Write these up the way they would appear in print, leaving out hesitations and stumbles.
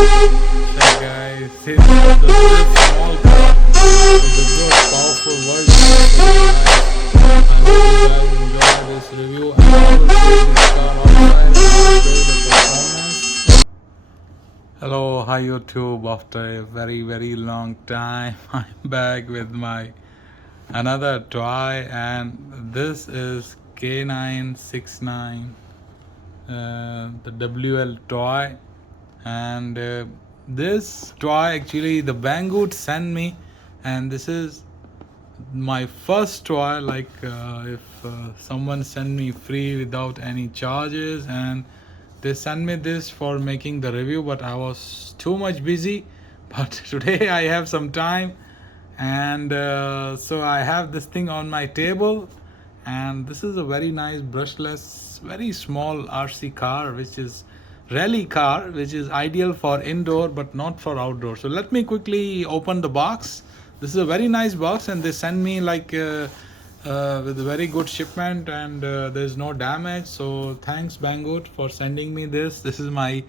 Hey guys, this small car is a good, powerful version of this nice. I hope you guys enjoy this review and I will take this car outside and I'll show you the performance. Hello, hi YouTube. After a very long time, I'm back with my another toy, and this is K969, the WL toy. And this toy actually the Banggood sent me, and this is my first toy. Like if someone sent me free without any charges, and they sent me this for making the review, but I was too much busy. But today I have some time, and so I have this thing on my table, and this is a very nice brushless, very small RC car, which is rally car, which is ideal for indoor but not for outdoor. So let me quickly open the box. This is a very nice box, and they send me like with a very good shipment, and there's no damage. So thanks Banggood for sending me this. This is my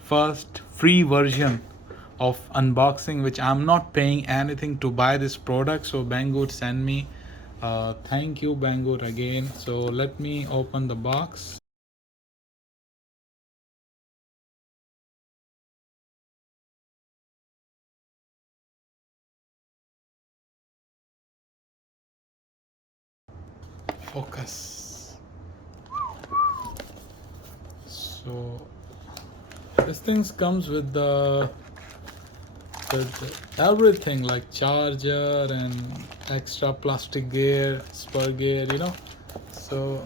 first free version of unboxing, which I'm not paying anything to buy this product. So Banggood send me. Thank you Banggood again. So let me open the box. Focus. So this thing comes with with everything, like charger and extra plastic gear, spur gear, so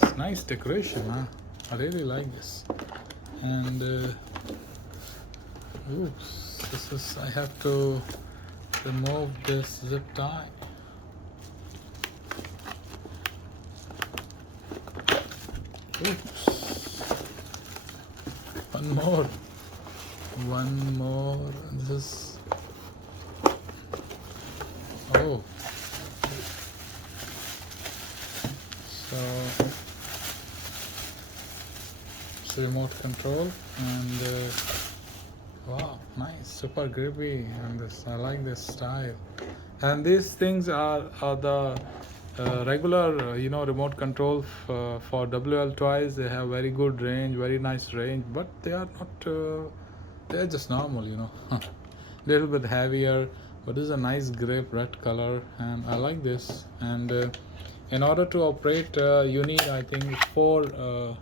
it's nice decoration, huh? I really like this. And oops, this is, I have to remove this zip tie. Oops, one more. This is, oh, so it's remote control, and wow, nice, super grippy, and this, I like this style. And these things are the regular remote control for Wltoys. They have very good range, very nice range, but they are not they're just normal, little bit heavier, but this is a nice grip, red color, and I like this. And in order to operate, you need, I think, 4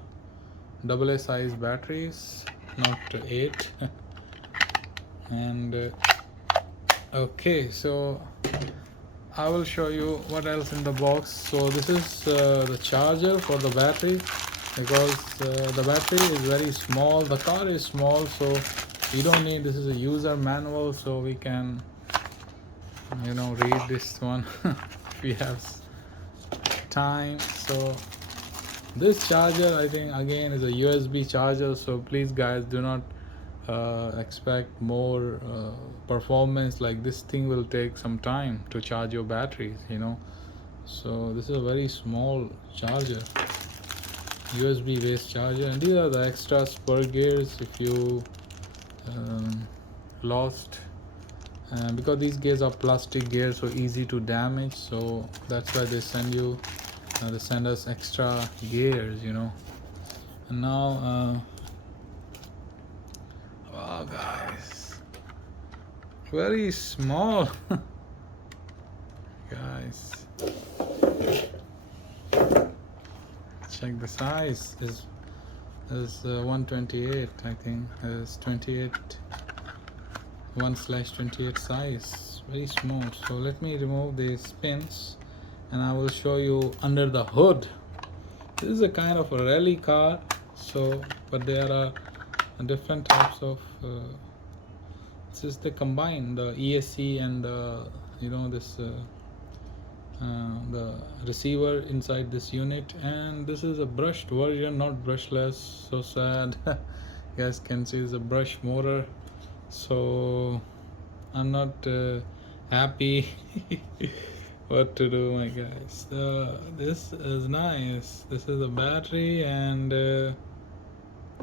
AA size batteries, not 8. And okay, so I will show you what else in the box. So this is the charger for the battery, because the battery is very small, the car is small, so you don't need, this is a user manual, so we can read this one if we have time. So this charger, I think, again, is a USB charger, so please guys, do not expect more performance. Like, this thing will take some time to charge your batteries, so this is a very small charger, USB based charger. And these are the extra spur gears if you lost, because these gears are plastic gears, so easy to damage, so that's why they send us extra gears. And now wow guys, very small. Guys, check the size. Is 128, I think. Is 28 1/28 size, very small. So let me remove these pins, and I will show you under the hood. This is a kind of a rally car, so but there are different types of this is, they combine the ESC and the this the receiver inside this unit. And this is a brushed version, not brushless. So sad. You guys can see it's a brush motor, so I'm not happy. What to do, my guys. This is nice. This is a battery, and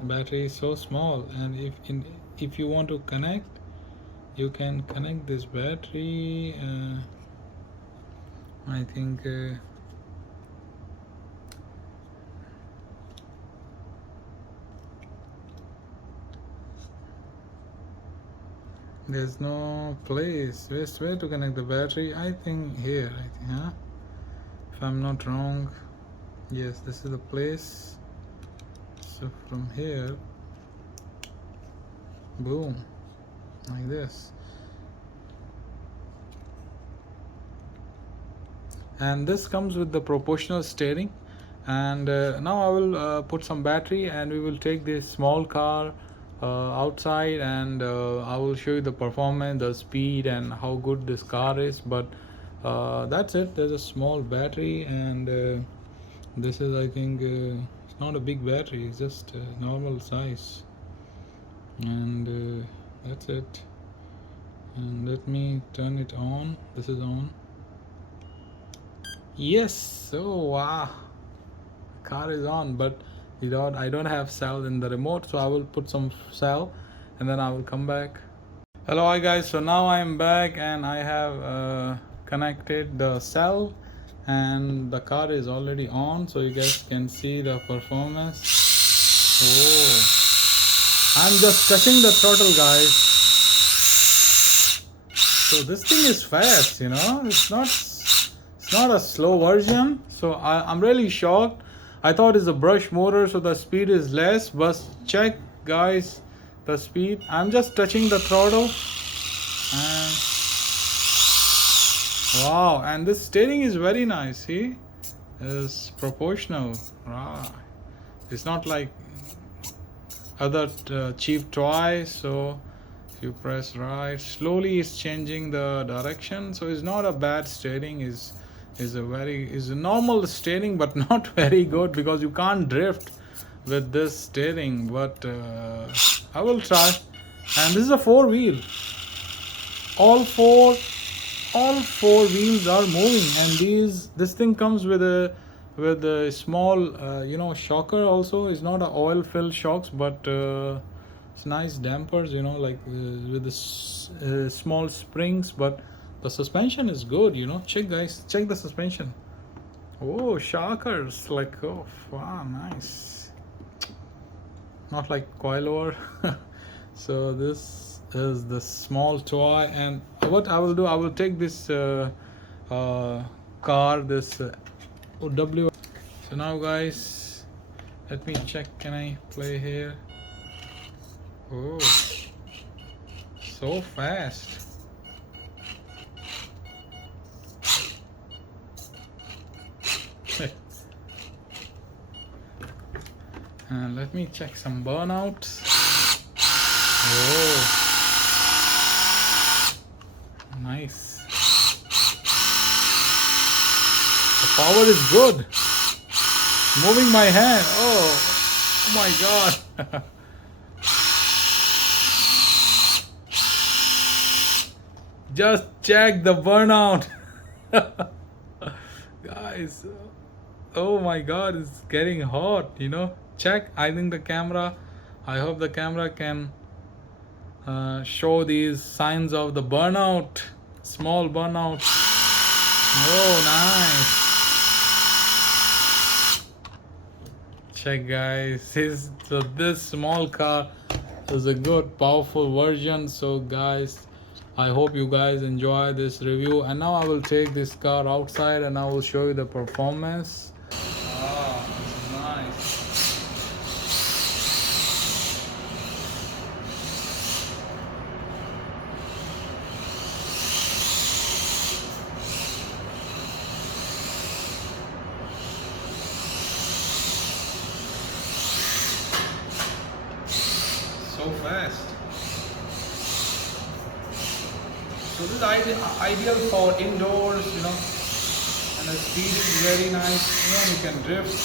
Battery is so small, and if you want to connect, you can connect this battery. I think there's no place. Where to connect the battery? I think here. I think, huh? If I'm not wrong, yes, this is the place. So from here, boom, like this. And this comes with the proportional steering. And now I will put some battery, and we will take this small car outside, and I will show you the performance, the speed, and how good this car is. But that's it. There's a small battery, and this is, I think, it's not a big battery, it's just normal size. And that's it. And let me turn it on. This is on. Yes. Oh wow, car is on, but I don't have cell in the remote, so I will put some cell and then I will come back. Hello, hi guys. So now I'm back, and I have connected the cell, and the car is already on, so you guys can see the performance. Oh, I'm just touching the throttle, guys. So this thing is fast, it's not a slow version. So I'm really shocked. I thought it's a brush motor, so the speed is less, but check guys, the speed. I'm just touching the throttle, and wow, and this steering is very nice. See, it's proportional. Wow. It's not like other cheap toys. So if you press right, slowly it's changing the direction. So it's not a bad steering. Is a normal steering, but not very good, because you can't drift with this steering. But I will try. And this is a four wheel. All four wheels are moving, and this thing comes with a small shocker also. It's not a oil filled shocks, but it's nice dampers, like with the small springs. But the suspension is good. Check guys, check the suspension. Oh, shockers, like, oh wow, nice. Not like coilover. So this is the small toy, and what I will do, I will take this car, this OW. So now guys, let me check, can I play here? Oh, so fast. And let me check some burnouts. Oh, nice. The power is good. Moving my hand. Oh my god. Just check the burnout. Guys, oh my god, it's getting hot. Check. I think the camera, I hope the camera can show these signs of the burnout, small burnout. Oh, nice. Check guys, this small car is a good powerful version. So guys, I hope you guys enjoy this review, and now I will take this car outside and I will show you the performance. Ah, nice. So fast. So this is ideal for indoors, and the speed is very nice. You can drift.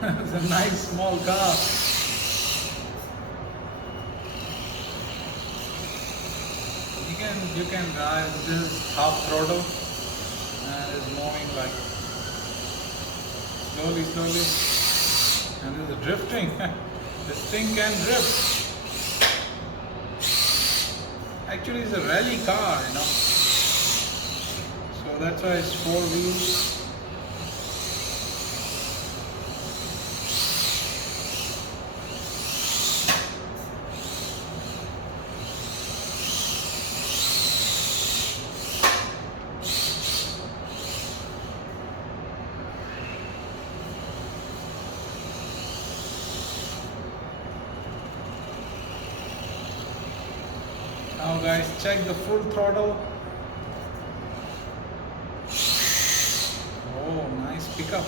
It's a nice small car. you can drive. This is half throttle and it's moving like slowly, and this is drifting. This thing can drift. Actually, it's a rally car, you know. So that's why it's 4 wheels. Now guys, check the full throttle. Oh, nice pickup.